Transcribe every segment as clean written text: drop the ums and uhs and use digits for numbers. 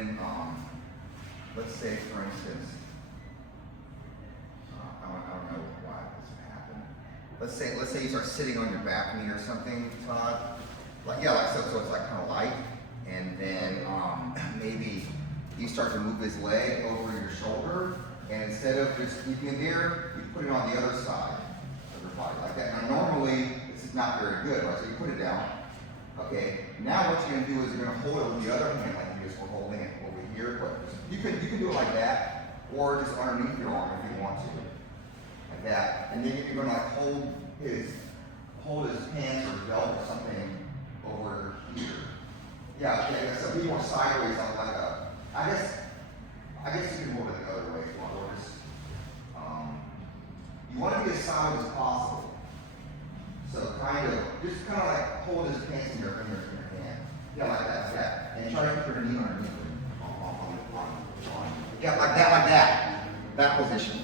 then, let's say, for instance, I don't know why this happened. Let's say you start sitting on your back knee or something, Todd. Like, yeah, like so it's like kind of light, and then maybe you start to move his leg over your shoulder, and instead of just keeping it there, you put it on the other side of your body, like that. Now normally, this is not very good, right? So you put it down, okay? Now what you're gonna do is you're gonna hold it with the other hand, like you just were holding it over here, but you can do it like that, or just underneath your arm if you want to, like that. And then you're gonna like hold his pants or belt or something over here. Yeah, okay, so be more sideways on like a, I guess you can move it the other way if you want, or just, you want to be as solid as possible. So just kind of like hold his pants in your hand. Yeah, like that. And try to put your knee underneath it. Yeah, like that. That position.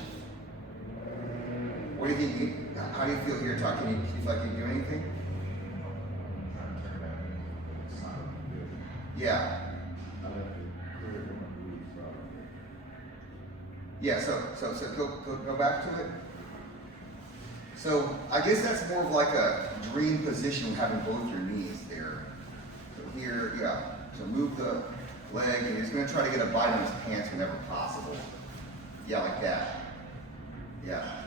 What do you think? How do you feel here, Todd? Can you feel like you can do anything? Yeah. Yeah, so go back to it. So I guess that's more of like a dream position, having both your knees there. So here, yeah. So move the leg, and he's going to try to get a bite on his pants whenever possible. Yeah, like that. Yeah.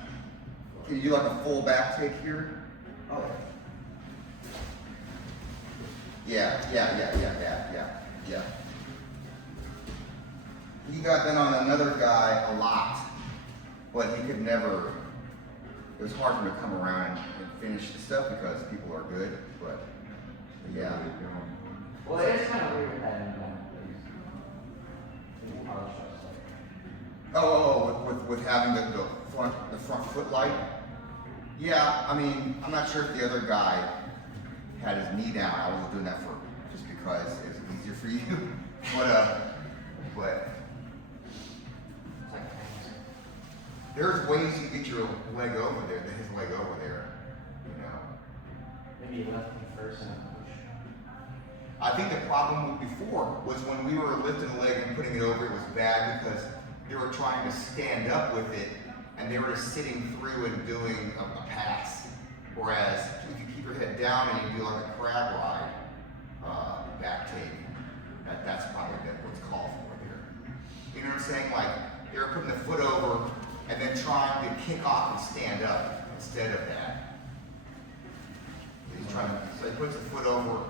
Can you do like a full back take here? Oh. Yeah. He got that on another guy a lot, but he could never, it was hard for him to come around and finish the stuff because people are good, but yeah. Well, it is kind of weird with that With having the front foot light? Yeah, I mean, I'm not sure if the other guy had his knee down. I was doing that for just because it was easier for you. But there's ways you get your leg over there, his leg over there, you know. Maybe left knee first and push. I think the problem before was when we were lifting the leg and putting it over, it was bad because they were trying to stand up with it and they were just sitting through and doing a pass. Whereas if you keep your head down and you do like a crab ride, back take, that's probably what's called for here. You know what I'm saying? Like they were putting the foot over and then trying to kick off and stand up instead of that. So he puts the foot over,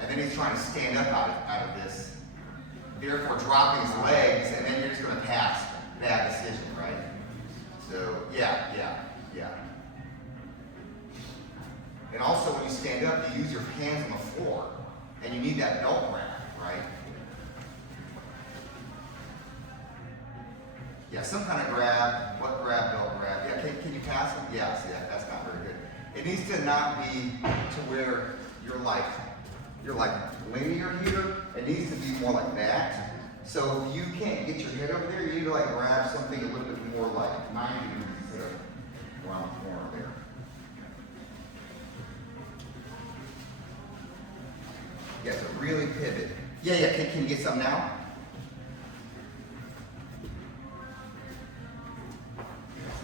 and then he's trying to stand up out of this, therefore dropping his legs, and then you're just going to pass. Bad decision, right? So, yeah. And also, when you stand up, you use your hands on the floor, and you need that belt grab, right? Yeah, some kind of grab. What grab? Belt grab. Yeah, can you pass it? Yeah, see, that's not very good. It needs to not be to where you're like linear here. It needs to be more like that. So if you can't get your head over there, you need to like grab something a little bit more like 90 degrees instead of around the corner there. Yeah, so really pivot. Yeah. Can you get some now?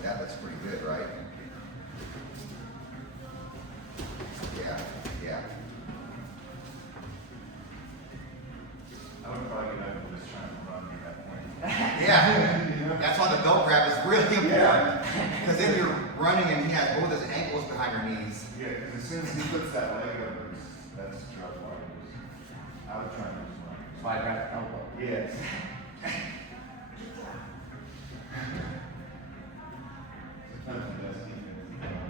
That looks pretty good, right? Yeah. I would probably get out of just trying to run at that point. Yeah, that's why the belt grab is really important. Because then you're running and he has both his ankles behind your knees. Yeah, because as soon as he puts that leg up, that's drug wires. I would try and just run. So I grab the elbow. Yes. Sometimes the best defense is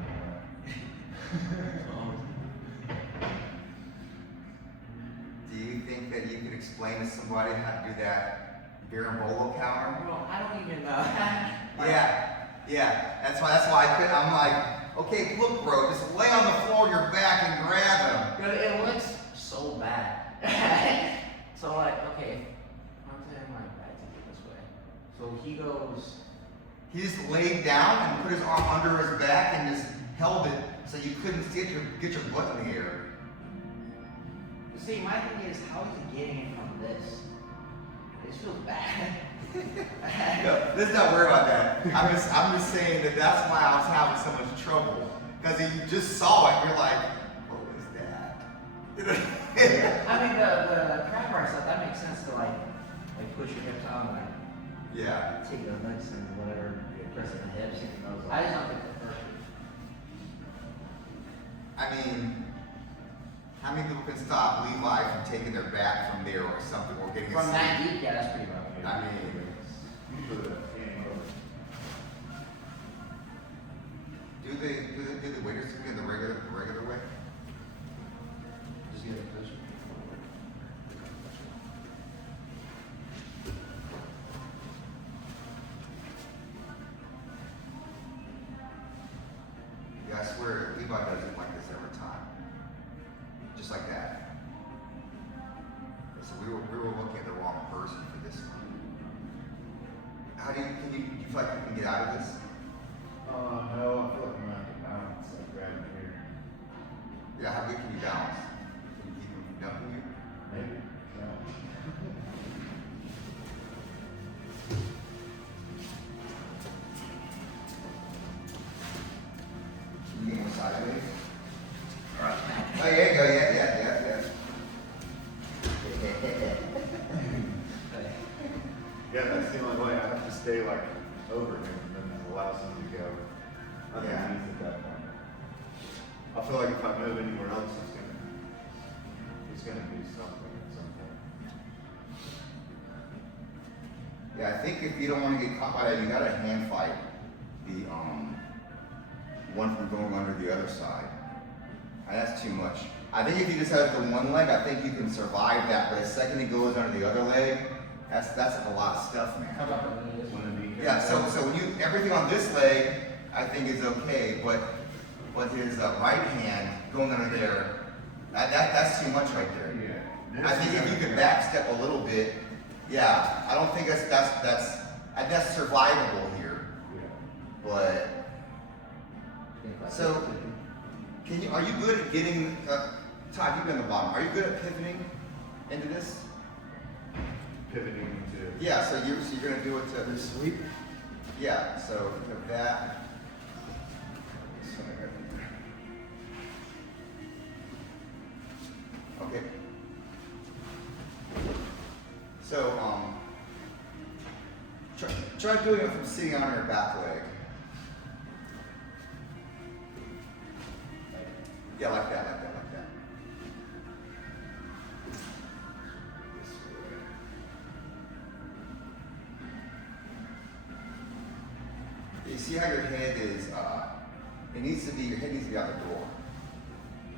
Do you think that you could explain to somebody how to do that Berimbolo counter? Well, I don't even know. Yeah. That's why I could. I'm like, okay, look, bro, just lay on the floor on your back and grab him. But it looks so bad. So like, okay, I'm saying like I take it this way. So he goes. He just laid down and put his arm under his back and just held it so you couldn't get your butt in the air. See, my thing is, how is he getting it from this? This feels bad. No, let's not worry about that. I'm just saying that's why I was having so much trouble. Because you just saw it, you're like, what was that? I mean, the crab bar stuff, that makes sense to like push your hips on, like Yeah. take the nuts and whatever, pressing the hips. I just don't think they're perfect. I mean, how many people can stop Levi from taking their back from there or something, or getting a From seat? that deep, yeah, that's pretty rough. I mean, Usually that's game over. do the waiters do it in the regular way? Just get it pushed. Yeah, I swear Levi does it like this every time. Just like that. So we were looking at the wrong person for this one. Do you feel like you can get out of this? No, I feel like I'm gonna have to balance like right here. Yeah, how good can you balance? Can you keep him from dumping you? Maybe. No. Can you get more sideways? Alright. Oh, there you go, yeah. Yeah, that's the only way. I have to stay like over him and then allows him to go underneath at that point. I feel like if I move anywhere else, he's gonna do something at some point. Yeah, I think if you don't want to get caught by that, you gotta hand fight the one from going under the other side. That's too much. I think if you just have the one leg, I think you can survive that. But the second it goes under the other leg, that's a lot of stuff, How man. about the knee? When the knee Yeah. comes So down. when everything on this leg, I think is okay. But his right hand going under there, that's too much right there. Yeah. I think if you could back step a little bit, yeah. I don't think that's survivable here. Yeah. But so, are you good at getting, Todd, you've been on the bottom. Are you good at pivoting into this? Pivoting into. Yeah, so you're gonna do it to this sweep? Yeah, so you have that. This one right there. Okay. So, try doing it from sitting on your back leg. Yeah, like that. You see how your head is, your head needs to be out the door.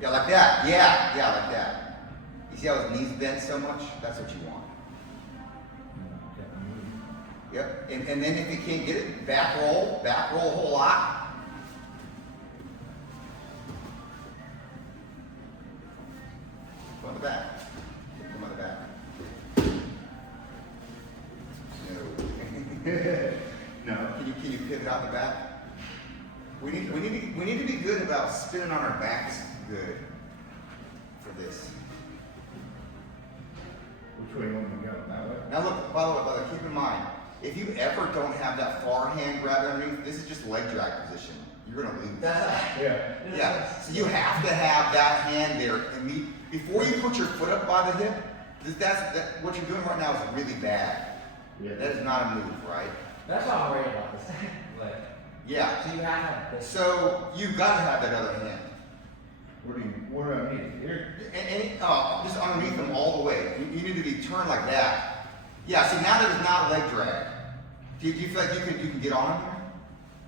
Yeah, like that. Yeah, like that. You see how his knees bent so much? That's what you want. Yep, and then if you can't get it, back roll a whole lot. Go on the back. Come on the back. No. No. Can you pivot out the back? We need to be good about spinning on our backs good for this. Which way you want me to go? That way? Now look, by the way, keep in mind, if you ever don't have that far hand grab underneath, this is just leg drag position. You're gonna lose. Yeah. Yeah, so you have to have that hand there before you put your foot up by the hip. What you're doing right now is really bad. Yeah. That is not a move, right? That's what I'm worried about this. Like, Yeah. so you have to have this. So you've got to have that other hand, What do I need? Here? and just underneath them all the way. You need to be turned like that. Yeah. See, now that it's not leg drag. Do you feel like you can get on him here?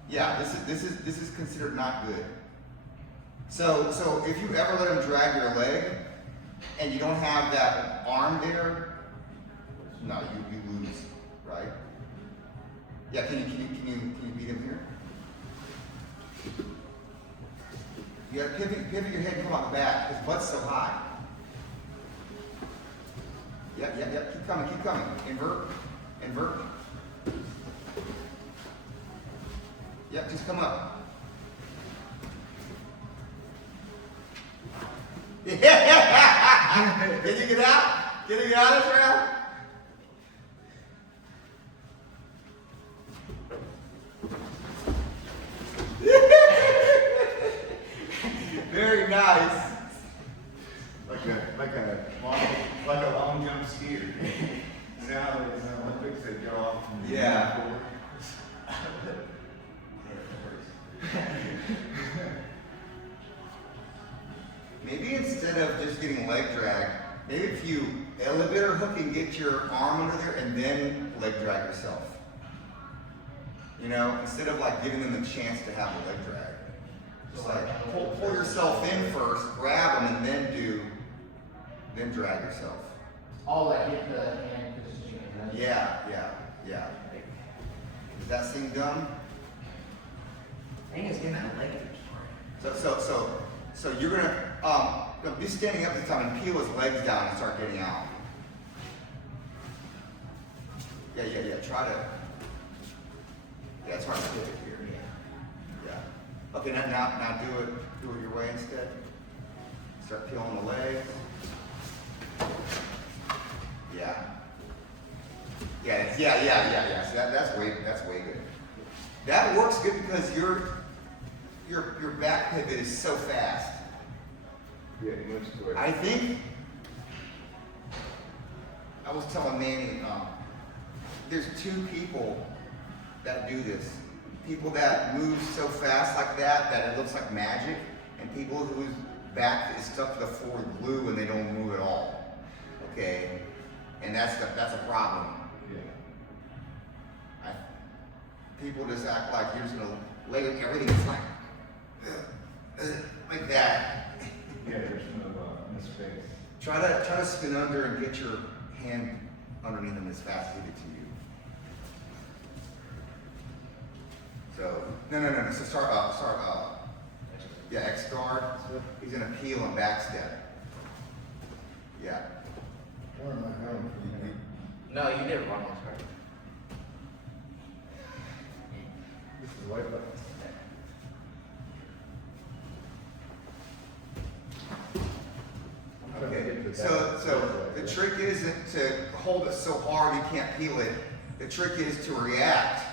Yeah. This is considered not good. So if you ever let him drag your leg, and you don't have that arm there, no, you lose, right? Yeah, can you beat him here? You gotta pivot your head and come out the back. His butt's so high. Yep. Keep coming. Invert. Yep, just come up. Yeah. Can you get out? Can you get out of this round? nice. Like a long jump skier. Now in the Olympics they go off from the Yeah. Maybe instead of just getting leg drag, maybe if you elevator hook and get your arm under there and then leg drag yourself. You know, instead of like giving them a chance to have a leg drag. Just like pull yourself in first, grab them, and then drag yourself. Oh, like get the hand position. Right? Yeah. Does that seem dumb? I think it's getting that leg. So you're gonna be standing up this time and peel his legs down and start getting out. Yeah. Try to pivot here. Yeah. Okay, now do it your way instead. Start peeling the legs. Yeah. So that's way good. That works good because your back pivot is so fast. Yeah, he moves quick. I think I was telling Manny, there's two people that do this. People that move so fast like that it looks like magic, and people whose back is stuck to the floor with glue and they don't move at all. Okay, and that's a problem. Yeah. People just act like you're just gonna lay everything's like that. Yeah, there's no space. Try to spin under and get your hand underneath him as fast as he gets to you. So no. So start up. Yeah, X guard. He's gonna peel and backstep. Yeah. Where am I going? No, you did it wrong. Sorry. This is white button. Okay. So the trick isn't to hold it so hard you can't peel it. The trick is to react.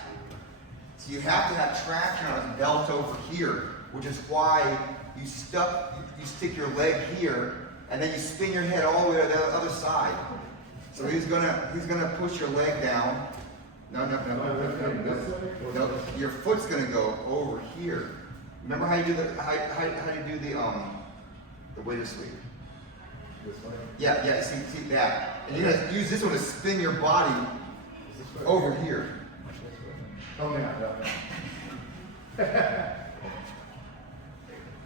So you have to have traction on his belt over here, which is why you stick your leg here, and then you spin your head all the way to the other side. So he's gonna push your leg down. No. Your foot's gonna go over here. Remember how you do the waiter sweep? This way? Yeah. See that, and you're gonna use this one to spin your body This way? over here. This way. Oh, yeah.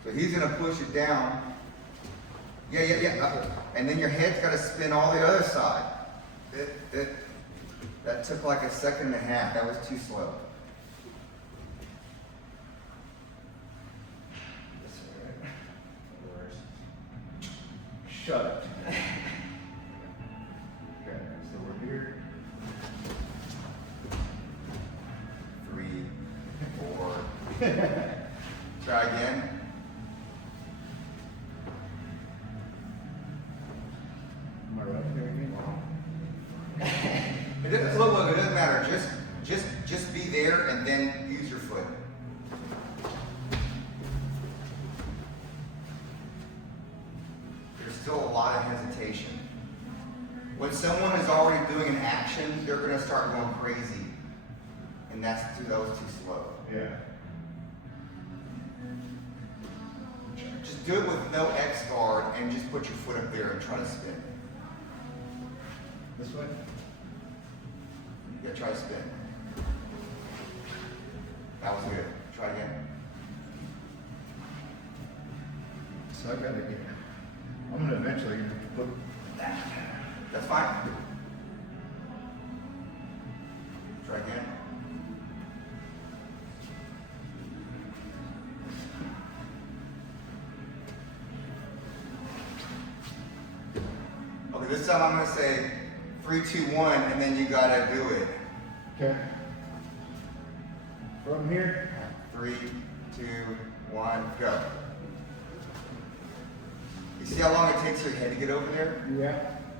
So he's gonna push it down. Yeah. And then your head's gotta spin all the other side. That took like a second and a half. That was too slow. Shut it. Okay, so we're here. 3, 4. Try again. Am I right here again? Look, it doesn't matter. Just be there and then use your foot. There's still a lot of hesitation. When someone is already doing an action, they're gonna start going crazy. And that was too slow. Yeah. Just do it with no X guard and just put your foot up there and try to spin. This way? Yeah, try to spin. That was good. Try again. So I gotta get, I'm gonna eventually put, That's fine. Try again. Okay, this time I'm gonna say 3, 2, 1, and then you gotta do it. okay. From here? 3, 2, 1, go. You see how long it takes your head to get over there? Yeah.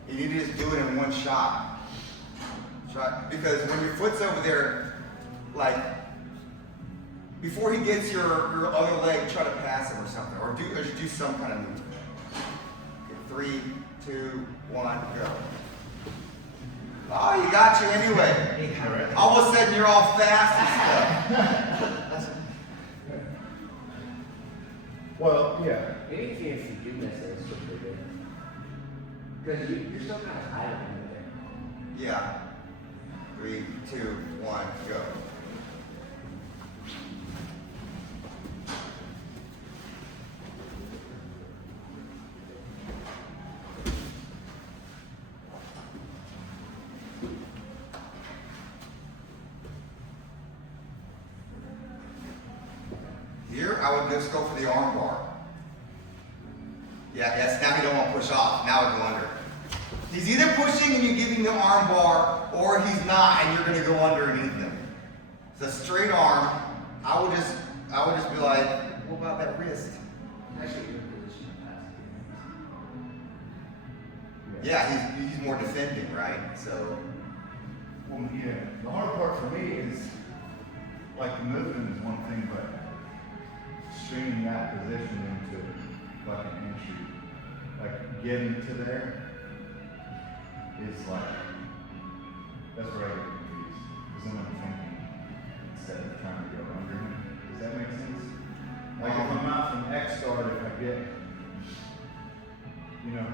You need to just do it in one shot. Because when your foot's over there, like, before he gets your other leg, try to pass him or something, or do some kind of movement. Okay, 3, 2, 1, go. Oh, you got you anyway. All of a sudden you're all fast and stuff. Well, yeah. Maybe if you do miss it, it's still pretty good. Because you're still kind of tired of there. Yeah. 3, 2, 1, go. Here, I would just go for the arm bar. Yeah, yes, now you don't want to push off. Now I go under. He's either pushing and you're giving the arm bar, or he's not and you're going to go underneath him. It's a straight arm. I would just be like, what about that wrist? Actually, you're in position to pass. Yeah, he's more defending, right? So, Well, yeah. The hard part for me is, like, the movement is one thing, but stringing that position into like an entry, like getting to there is like, that's where I get confused. Because then I'm thinking instead of trying to go under him. Does that make sense? Like if I'm out from X guard, if I get,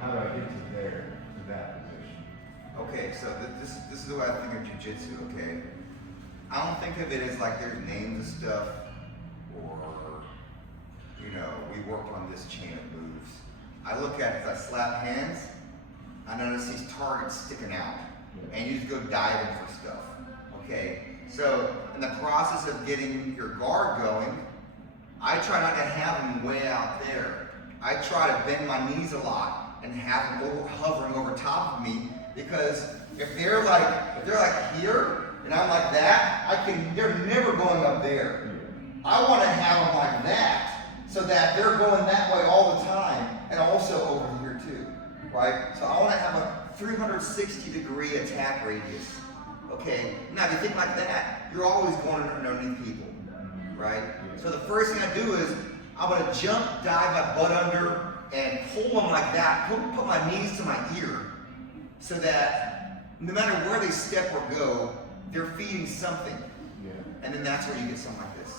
how do I get to there, to that position? okay, so this is the way I think of jiu-jitsu, okay? I don't think of it as like there's names and stuff, or, we worked on this chain of moves. I look at it as I slap hands, I notice these targets sticking out, and you just go diving for stuff, okay? So, in the process of getting your guard going, I try not to have them way out there. I try to bend my knees a lot and have them hovering over top of me, because if they're like here and I'm like that, they're never going up there. I want to have them like that, so that they're going that way all the time, and also over here too, right? So I want to have a 360-degree attack radius. Okay. Now, if you think like that, you're always going underneath people, right? So the first thing I do is I'm going to jump, dive my butt under, and pull them like that. Put my knees to my ear, so that no matter where they step or go, they're feeding something. Yeah. And then that's where you get something like this.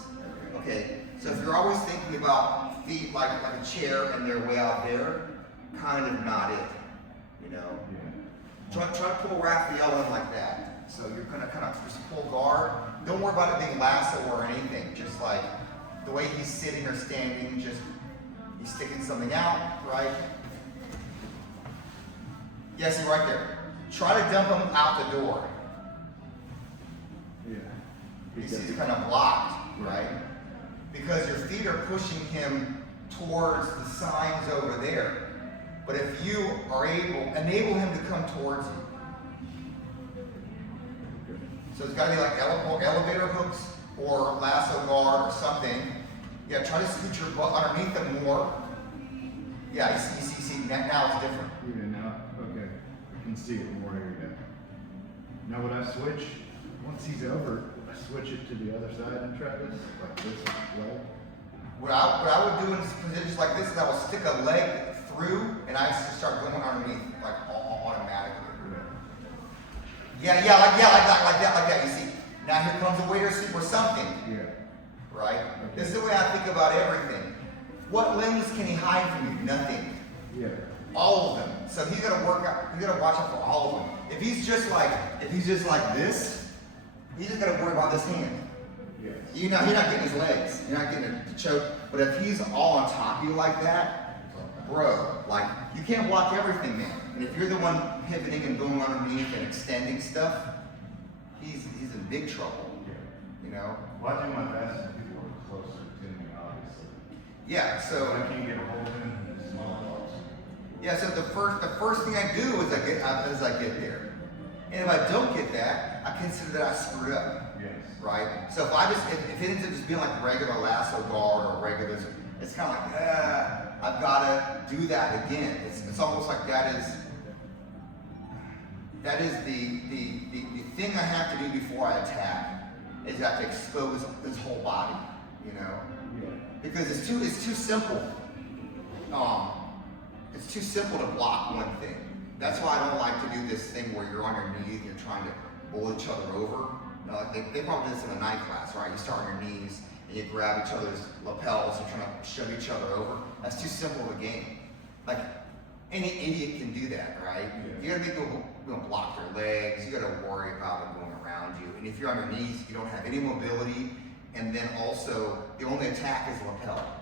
Okay. So if you're always thinking about feet like a chair and they're way out there, kind of not it. Yeah. Try to pull Raphael in like that. So you're gonna kind of just pull guard. Don't worry about it being lasso or anything. Just like the way he's sitting or standing, just he's sticking something out, right? Yeah, see right there. Try to dump him out the door. Yeah. You see he's kind of blocked, right? Because your feet are pushing him towards the signs over there. But if you are enable him to come towards you. So it's got to be like elevator hooks or lasso guard or something. Yeah, try to scoot your butt underneath him more. Yeah, you see, now it's different. Yeah, now, okay. I can see it more here, yeah. Now would I switch, once he's over, I switch it to the other side and try this, like this way? What I would do in positions like this is I would stick a leg through and I just start going underneath, like automatically. Yeah, like that, you see. Now here comes a waiter sweep or something. Yeah. Right? Okay. This is the way I think about everything. What limbs can he hide from you? Nothing. Yeah. All of them. So he's gotta watch out for all of them. If he's just like this, he's just gotta worry about this hand. Yes. You're not getting his legs. You're not getting the choke. But if he's all on top of you like that, bro, like you can't block everything, man. And if you're the one pivoting and going underneath and extending stuff, he's in big trouble. You know? Well, I do my best when people are closer to me, obviously. Yeah, So so I can't get a hold of him in the small box. yeah, so the first thing I do is I get there. And if I don't get that, I consider that I screwed up. Yes. Right? So if it ends up just being like regular lasso guard or regular, it's kind of like, I've got to do that again. It's almost like that is the thing I have to do before I attack, is I have to expose his whole body. you know, Yeah. because it's too simple. It's too simple to block one thing. That's why I don't like to do this thing where you're on your knees and you're trying to bowl each other over. You know, like they probably did this in a night class, right? You start on your knees and you grab each other's lapels and trying to shove each other over. That's too simple of a game. Like any idiot can do that, right? Yeah. You gotta make people block their legs. You gotta worry about them going around you. And if you're on your knees, you don't have any mobility. And then also, the only attack is lapel.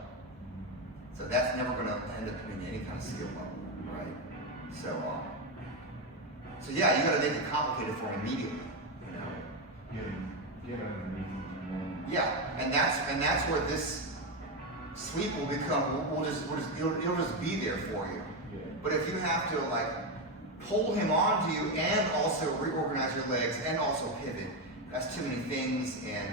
So that's never going to end up in any kind of skill level, right? So yeah, you got to make it complicated for them immediately, you know. Get underneath. Yeah, and that's where this sweep will become. It'll just be there for you. Yeah. But if you have to like pull him onto you and also reorganize your legs and also pivot, that's too many things, and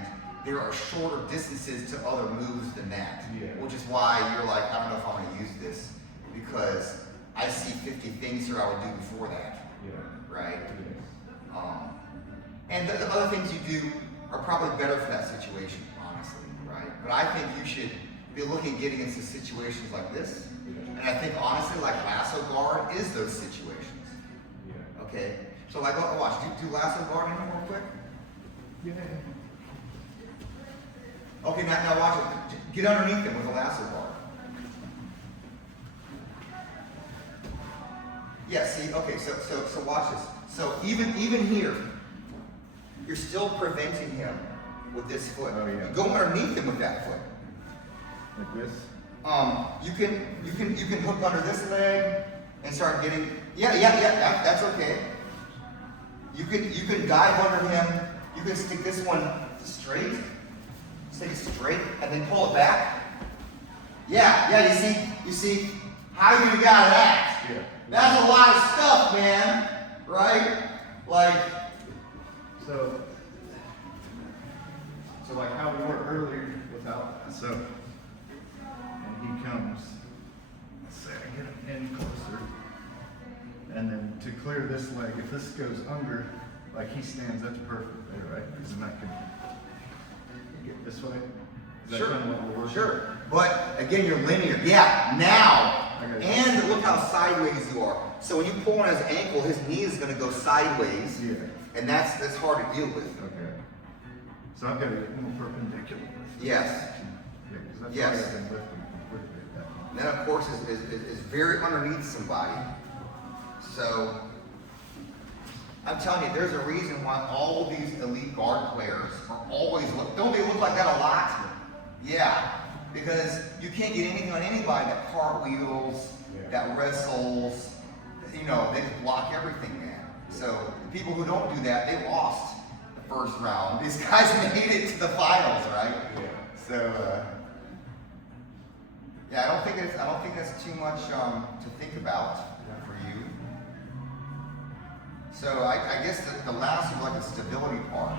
there are shorter distances to other moves than that. Yeah. Which is why you're like, I don't know if I want to use this because I see 50 things here I would do before that, Yeah. right? Yes. And the other things you do are probably better for that situation, honestly, right? But I think you should be looking at getting into situations like this. Yeah. And I think honestly, like lasso guard is those situations. Yeah. Okay? So like, watch, do lasso guard in real quick. Yeah. Okay, now watch it. Get underneath him with a lasso guard. Yeah, see, okay, so watch this. So even here, you're still preventing him with this foot. Oh, yeah. You go underneath him with that foot. Like this? You can hook under this leg and start getting, that's okay. You can dive under him. You can stick this one straight, stick it straight, and then pull it back. Yeah, you see how you got that? Yeah. That's a lot of stuff, man. Right? Like, So like how we were earlier without that. So, and he comes, let's say I get him in closer. And then to clear this leg, if this goes under, like he stands, that's perfect there, right? Because then I can get this way. Is that sure, kind of what we're working? sure. But again, you're linear. Yeah, now. Okay. And look how sideways you are. So when you pull on his ankle, his knee is going to go sideways. Yeah. And that's hard to deal with. Okay. So I've got to get more perpendicular. Yes. Yeah, because that's Yes. why I've been lifting completely at that. And then of course is very underneath somebody. So I'm telling you, there's a reason why all of these elite guard players are always don't they look like that a lot? Yeah. Because you can't get anything on anybody that cartwheels, that wrestles, you know, they just block everything, man. So the people who don't do that, they lost the first round. These guys made it to the finals, right? Yeah. So yeah, I don't think that's too much to think about for you. So I guess the last is like the stability part,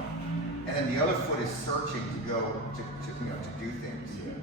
and then the other foot is searching to go to do things. Yeah.